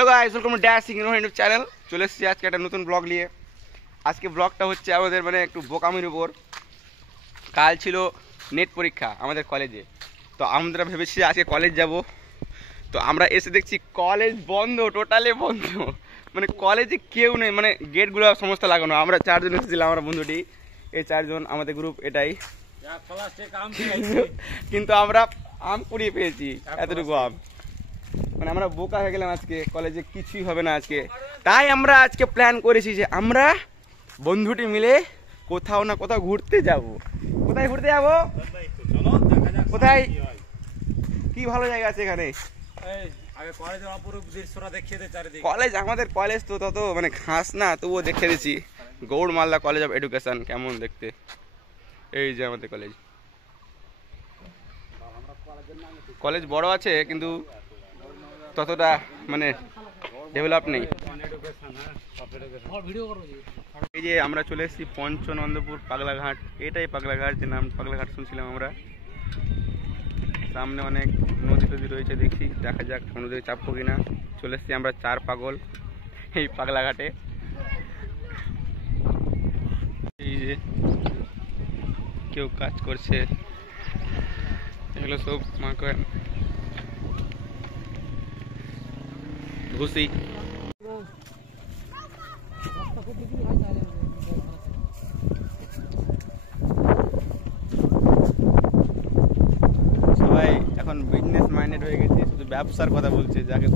Hello guys, welcome to dash Singh YouTube channel. চলে এসেছি আজকে একটা নতুন ব্লগ নিয়ে। আজকে ব্লগটা হচ্ছে আমাদের একটু বোকামির উপর। কাল ছিল নেট পরীক্ষা আমাদের কলেজে, তো আমরা ভেবেছি আজকে কলেজ যাব। তো আমরা এসে দেখছি কলেজ বন্ধ, টোটালি বন্ধ, কলেজে কেউ নেই, গেটগুলো সমস্ত লাগানো। আমরা চারজন এসেছিলাম, আমরা বন্ধুটি, এই চারজন আমাদের গ্রুপ এটাই। কিন্তু আমরা আম কুড়িয়ে পেয়েছি, এতটুকু আম। আমরা বোকা হয়ে গেলাম, আজকে কলেজে কিছুই হবে না আজকে। তাই আমরা আজকে প্ল্যান করেছি যে আমরা বন্ধুটি মিলে কোথাও না কোথাও ঘুরতে যাব। কোথায় ঘুরতে যাব? কোথায়? কি ভালো জায়গা আছে এখানে? কলেজ, আমাদের কলেজ তো তত খাস না, তবুও দেখে দিচ্ছি। Gour Malda college of education কেমন দেখতে। এই যে আমাদের কলেজ। কলেজ বড় আছে কিন্তু ততটা ডেভেলপ নেই। এই যে আমরা চলে এসেছি পঞ্চনন্দপুর পাগলাঘাট। এটাই পাগলাঘাট, যে নাম পাগলাঘাট শুনছিলাম আমরা। সামনে অনেক নদী টদী রয়েছে, দেখি দেখা যাক নদীতে চাপবো কিনা। চলে এসেছি আমরা চার পাগল এই পাগলাঘাটে। এই যে কেউ কাজ করছে, এগুলো সব ঘুষি। সবাই এখন বিজনেস মাইন্ডেড হয়ে গেছে, শুধু ব্যবসার কথা বলছে। যাকে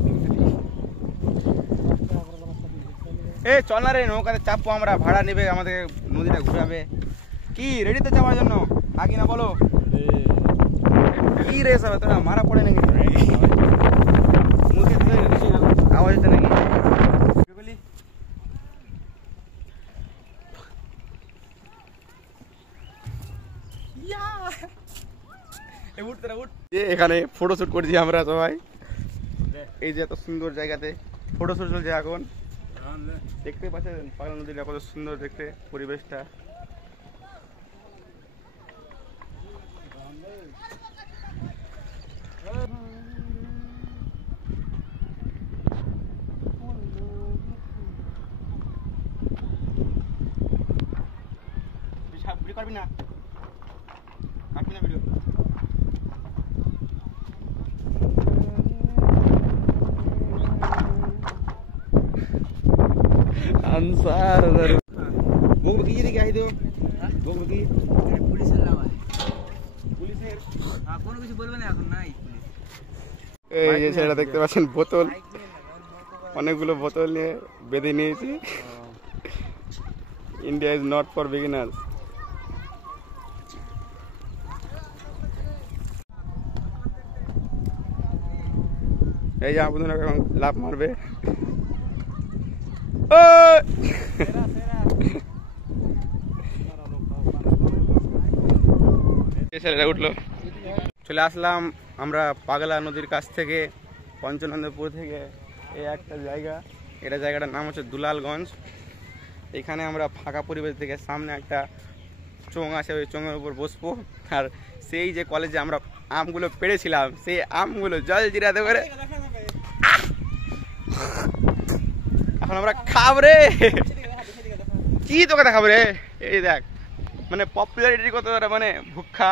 এই চল না রে, নৌকাতে চাপবো আমরা, ভাড়া নেবে, আমাদের নদীটা ঘুরাবে। কি রেডি তো যাওয়ার জন্য? আগে না বলো কি রে, সব তোরা মারা পড়ে নাকি? মুখে কিছু আওয়াজ হচ্ছে নাকি? এখানে ফটোশুট করছি আমরা সবাই। এই যে এত সুন্দর জায়গাতে ফটোশুট চলছে এখন। দেখতে পাচ্ছেন পাগলা নদীটা কত সুন্দর দেখতে, পরিবেশটা। করবি না, কাটবি না ভিডিও। আনসার বউ কি দিকে আই দিও, বউ কি পুলিশের লাগায়, পুলিশের কোনো কিছু বলবে না এখন, নাই পুলিশ। এই যে সেটা দেখতে পাচ্ছেন, বোতল, অনেকগুলো বোতল নিয়ে বেঁধে নিয়েছি। India is not for beginners. এই যে আপনার এখন লাভ মারবে। ছেলেটা উঠলো। চলে আসলাম আমরা পাগলা নদীর কাছ থেকে, পঞ্চনন্দপুর থেকে। এই একটা জায়গা, এটা জায়গাটার নাম হচ্ছে দুলালগঞ্জ। এখানে আমরা ফাঁকা পরিবেশ থেকে সামনে একটা চোঙ আছে, ওই চোঙের উপর বসবো। আর সেই যে কলেজে আমরা আমগুলো পেড়েছিলাম, সেই আমগুলো জল জিরাতে করে এখন আমরা খাব রে। কি তোকে দেখাবো রে? এই দেখ, পপুলারিটি কত, ভুক্ষা,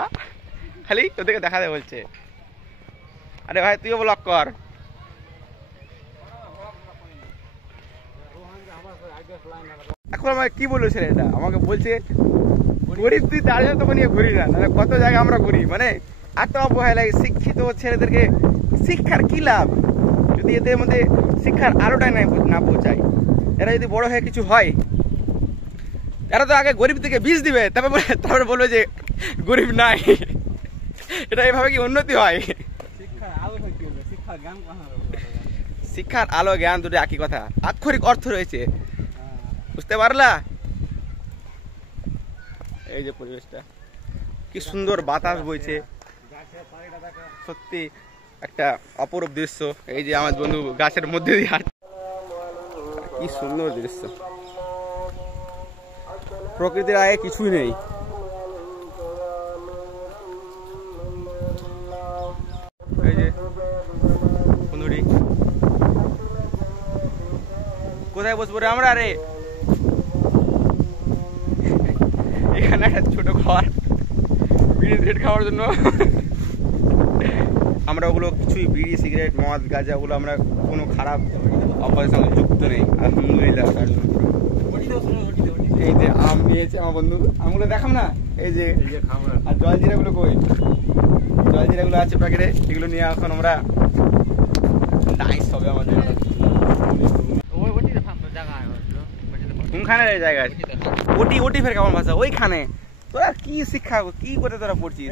খালি তোদেরকে দেখাতে বলছে। আরে ভাই তুইও ব্লগ কর। এখন আমাকে কি বললো ছেলেটা, আমাকে বলছে গরিব তুই, তার জন্য তোকে নিয়ে ঘুরি না, কত জায়গা আমরা ঘুরি। এত অবহেলা লাগে। শিক্ষিত ছেলেদেরকে শিক্ষার কি লাভ যদি এদের মধ্যে শিক্ষার আলোটাই না পৌঁছায়? এরা যদি বড় হয়ে কিছু হয়, এরা তো আগে গরিব থেকে বীজ দিবে, তারপরে বলবে যে গরিব নাই। এটা এভাবে কি উন্নতি হয়? শিক্ষার আলো জ্ঞান দুটো একই কথা, আক্ষরিক অর্থ রয়েছে, বুঝতে পারলা? এই যে পরিবেশটা কি সুন্দর, বাতাস বইছে, সত্যি একটা অপরূপ দৃশ্য। এই যে আমার বন্ধু গাছের মধ্যে দিয়ে হাঁটছে, কি সুন্দর দৃশ্য। প্রকৃতির আগে কিছুই নেই। এই যে বন্ধুটি কোথায় বসবো রে আমরা? রে এখানে একটা ছোট ঘর বিড়ি সিগারেট খাওয়ার জন্য। আমরা ওগুলো কিছুই বিড়ি সিগারেট মদ গাঁজা ওগুলো আমরা কোনো খারাপ অভ্যাসের সঙ্গে যুক্ত নেই আলহামদুলিল্লাহ। তার জন্য এই যে আম নিয়েছে আমার বন্ধু, আমগুলো দেখাম না, এই যে আর জলজিরাগুলো কই, জলজিরাগুলো আছে প্যাকেটে, এগুলো নিয়ে এখন আমরা নাইস হবে আমাদের। কোনখানে জায়গা আছে? ওটি ওটি ফের কেমন ভাষা? ওইখানে তোরা কি শিক্ষা কি করে তোরা পড়ছিস?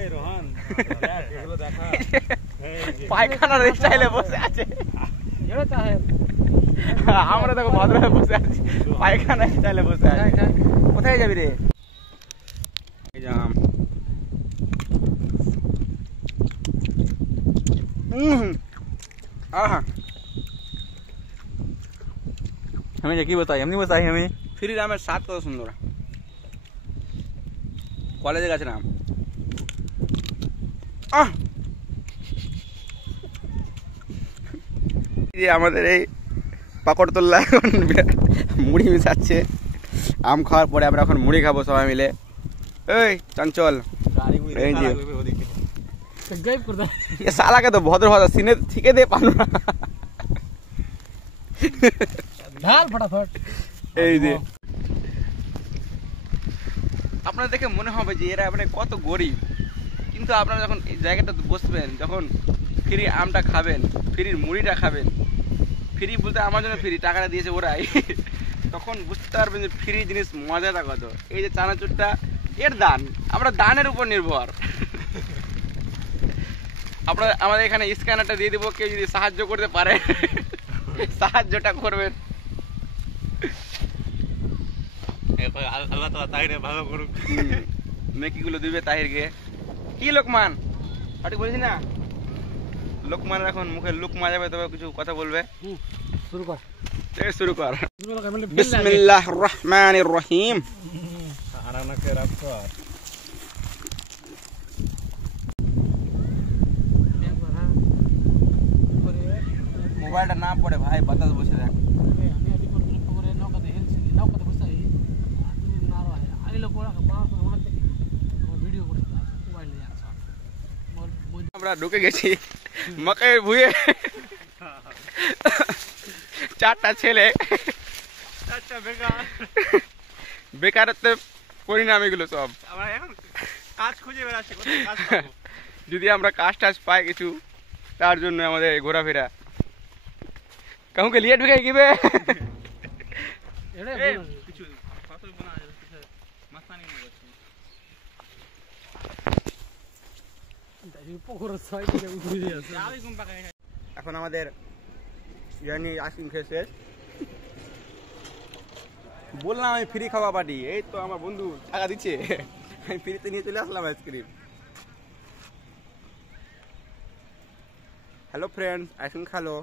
পায়খানার স্টাইলে বসে আছে, আমরা দেখো ভদ্রভাবে বসে আছি, পায়খানা স্টাইলে বসে আছে। কোথায় যাবি রে? আমি কি বতাই, এমনি বতাই আমি। ফ্রি রামের স্বাদ কত সুন্দর, কলেজে গেছে নাম। আমাদের এই পাকড়তলা এখন মুড়ি মিশাচ্ছে। আম খাওয়ার পরে আমরা এখন মুড়ি খাবো সবাই মিলে। এই চঞ্চল, এই যে সালাকে তো ভদ্র ভদ্র সিনে ঠিকে দিয়ে পানো না। এই যে আপনারা দেখে মনে হবে যে এরা মানে কত গরিব, কিন্তু আপনারা যখন এই জায়গাটাতে বসবেন, যখন ফ্রি আমটা খাবেন, ফ্রির মুড়িটা খাবেন, ফ্রি বলতে আমার জন্য ফ্রি, টাকাটা দিয়েছে ওরাই, তখন বুঝতে পারবেন যে ফ্রি জিনিস মজাটা কত। এই যে চানাচুরটা এর দান, আমরা দানের উপর নির্ভর। আপনারা আমাদের এখানে স্ক্যানারটা দিয়ে দেবো, কেউ যদি সাহায্য করতে পারে সাহায্যটা করবেন। আল্লাহ তাহিরে ভালো করুক, মেকিগুলো দিবে তাহিরকে। কি লোকমান সঠিক বলছি না? লোকমানের এখন মুখে লুক মাজাবে, তবে কিছু কথা বলবে। শুরু কর, শুরু কর। বিসমিল্লাহির রহমানির রহিম। মোবাইলটা না পড়ে ভাই, বাতাস বসে দেখ। আমরা ঢুকে গেছি মকই ভুঁয়ে, চারটা ছেলে, চারটা বেকার, বেকারত্বের পরিণাম এগুলো সব। আমরা এখন কাজ খুঁজে বেড়াচ্ছি, যদি আমরা কাজ টাজ পাই কিছু, তার জন্য আমাদের ঘোরাফেরা। কাউকে লিয়ে ঢুকে গিয়ে এখন আমাদের জার্নি আইসক্রিম খেয়ে শেষ। বললাম আমি ফ্রি খাওয়া পার্টি, এই তো আমার বন্ধু টাকা দিচ্ছে, আমি ফ্রিতে নিয়ে চলে আসলাম আইসক্রিম। হ্যালো ফ্রেন্ডস, আইসক্রিম খালো।